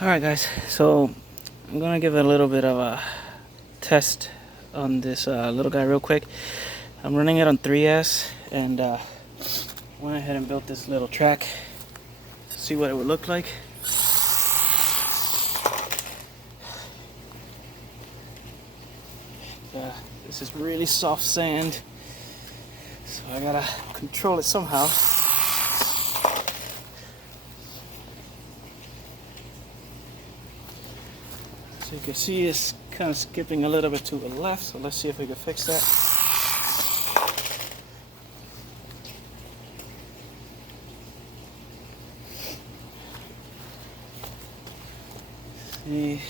Alright guys, so I'm gonna give a little bit of a test on this little guy real quick. I'm running it on 3S and went ahead and built this little track to see what it would look like. This is really soft sand, so I gotta control it somehow. So you can see it's kind of skipping a little bit to the left, so let's see if we can fix that. See.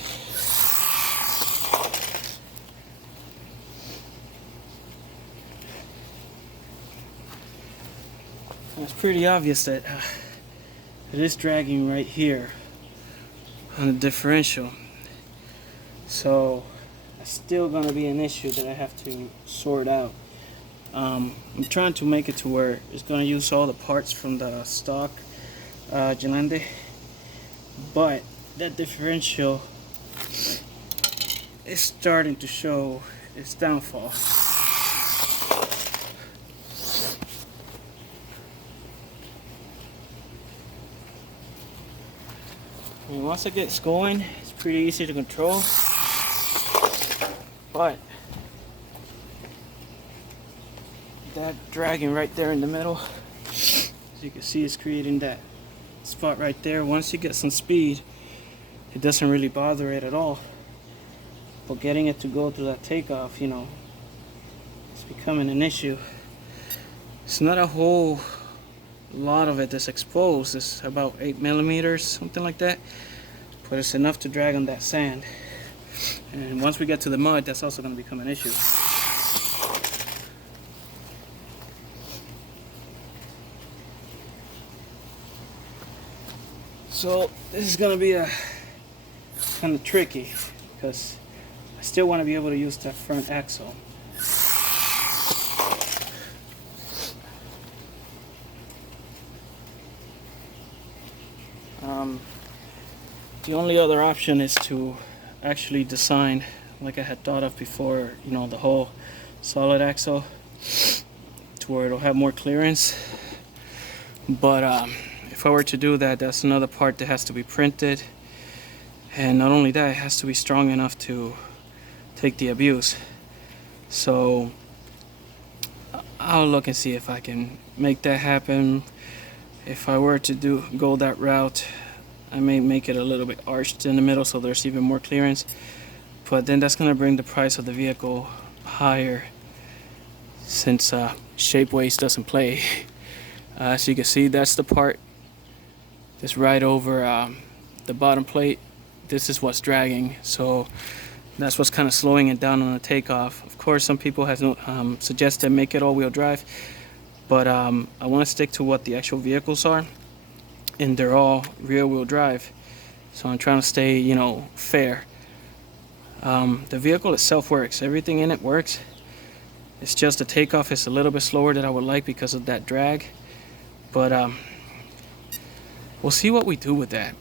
It's pretty obvious that it is dragging right here on the differential. So it's still going to be an issue that I have to sort out. I'm trying to make it to where it's going to use all the parts from the stock Gelande, but that differential is starting to show its downfall. I mean, once it gets going, it's pretty easy to control, but that dragging right there in the middle, as you can see, it's creating that spot right there. Once you get some speed, it doesn't really bother it at all, but getting it to go through that takeoff, it's becoming an issue. It's not a whole lot of it that's exposed. It's about 8 millimeters, something like that, but it's enough to drag on that sand. And once we get to the mud, that's also going to become an issue. So this is going to be a kind of tricky, because I still want to be able to use that front axle. The only other option is to actually design, like I had thought of before, the whole solid axle to where it'll have more clearance. But if I were to do that, that's another part that has to be printed, and not only that, it has to be strong enough to take the abuse. So I'll look and see if I can make that happen. If I were to go that route, I may make it a little bit arched in the middle so there's even more clearance, but then that's going to bring the price of the vehicle higher, since shape waist doesn't play. So you can see that's the part that's right over the bottom plate. This is what's dragging, so that's what's kind of slowing it down on the takeoff. Of course, some people have suggested make it all-wheel drive, but I want to stick to what the actual vehicles are, and they're all rear-wheel drive, so I'm trying to stay fair. The vehicle itself works, everything in it works. It's just the takeoff is a little bit slower than I would like because of that drag, but we'll see what we do with that.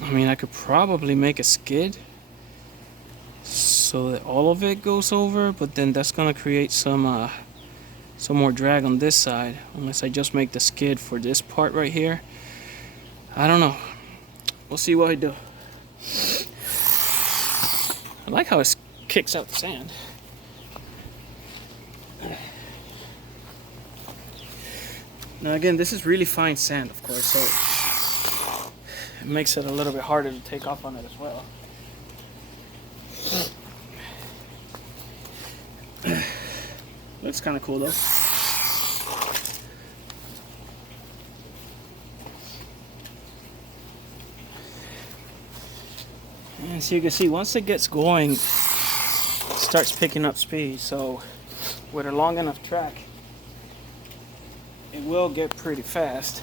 I mean, I could probably make a skid so that all of it goes over, but then that's gonna create some more drag on this side, unless I just make the skid for this part right here. I don't know. We'll see what I do. I like how it kicks out the sand. Now again, this is really fine sand, of course, so it makes it a little bit harder to take off on it as well. Looks kind of cool though. And so you can see, once it gets going, it starts picking up speed. So with a long enough track, it will get pretty fast.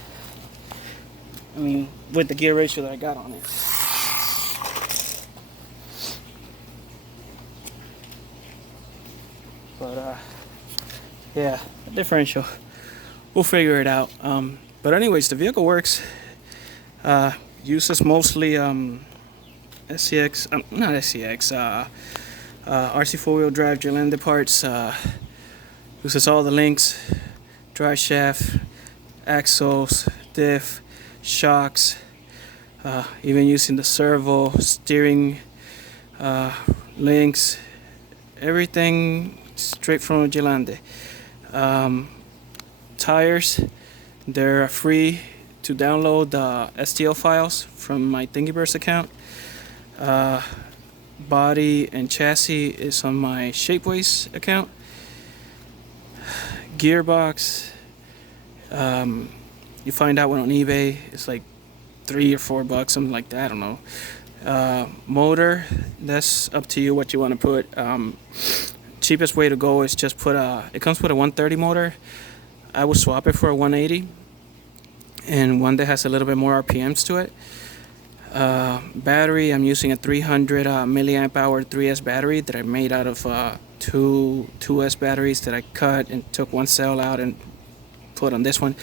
I mean, with the gear ratio that I got on it. But yeah, the differential, we'll figure it out. But anyways, the vehicle works. Uses mostly SCX, not SCX, RC4 drive Gelande parts. Uses all the links, drive shaft, axles, diff, shocks, even using the servo, steering links, everything straight from Gelande. Tires, they're free to download the STL files from my Thingiverse account. Body and chassis is on my Shapeways account. Gearbox, you find out one on eBay. It's like $3 or $4, something like that. I don't know. Motor, that's up to you what you want to put. Cheapest way to go is just put it comes with a 130 motor. I would swap it for a 180 and one that has a little bit more RPMs to it. Battery, I'm using a 300 milliamp hour 3S battery that I made out of two 2S batteries that I cut and took one cell out and put on this one.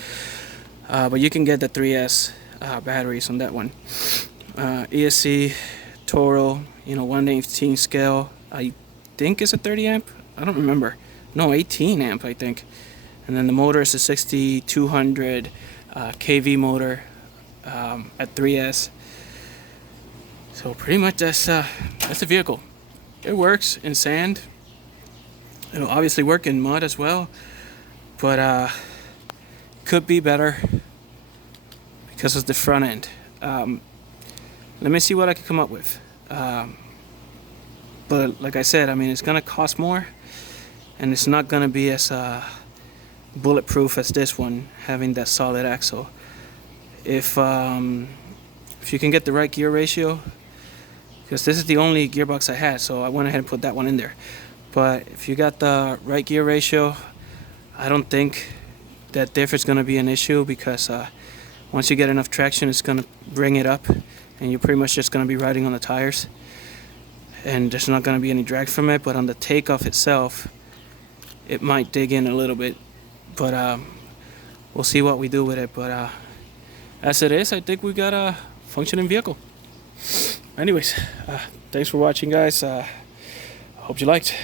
But you can get the 3S batteries on that one. ESC, Toro, 1/18 scale. I think it's a 30 amp. I don't remember. No, 18 amp I think. And then the motor is a 6200 kV motor at 3S. So pretty much that's the vehicle. It works in sand. It'll obviously work in mud as well, but could be better because of the front end. Let me see what I can come up with. But like I said, I mean, it's gonna cost more, and it's not gonna be as bulletproof as this one, having that solid axle. If you can get the right gear ratio, because this is the only gearbox I had, so I went ahead and put that one in there. But if you got the right gear ratio, I don't think that diff is gonna be an issue, because once you get enough traction, it's gonna bring it up, and you're pretty much just gonna be riding on the tires, and there's not gonna be any drag from it. But on the takeoff itself, it might dig in a little bit, but we'll see what we do with it. But as it is, I think we got a functioning vehicle. Anyways, thanks for watching, guys. Hope you liked.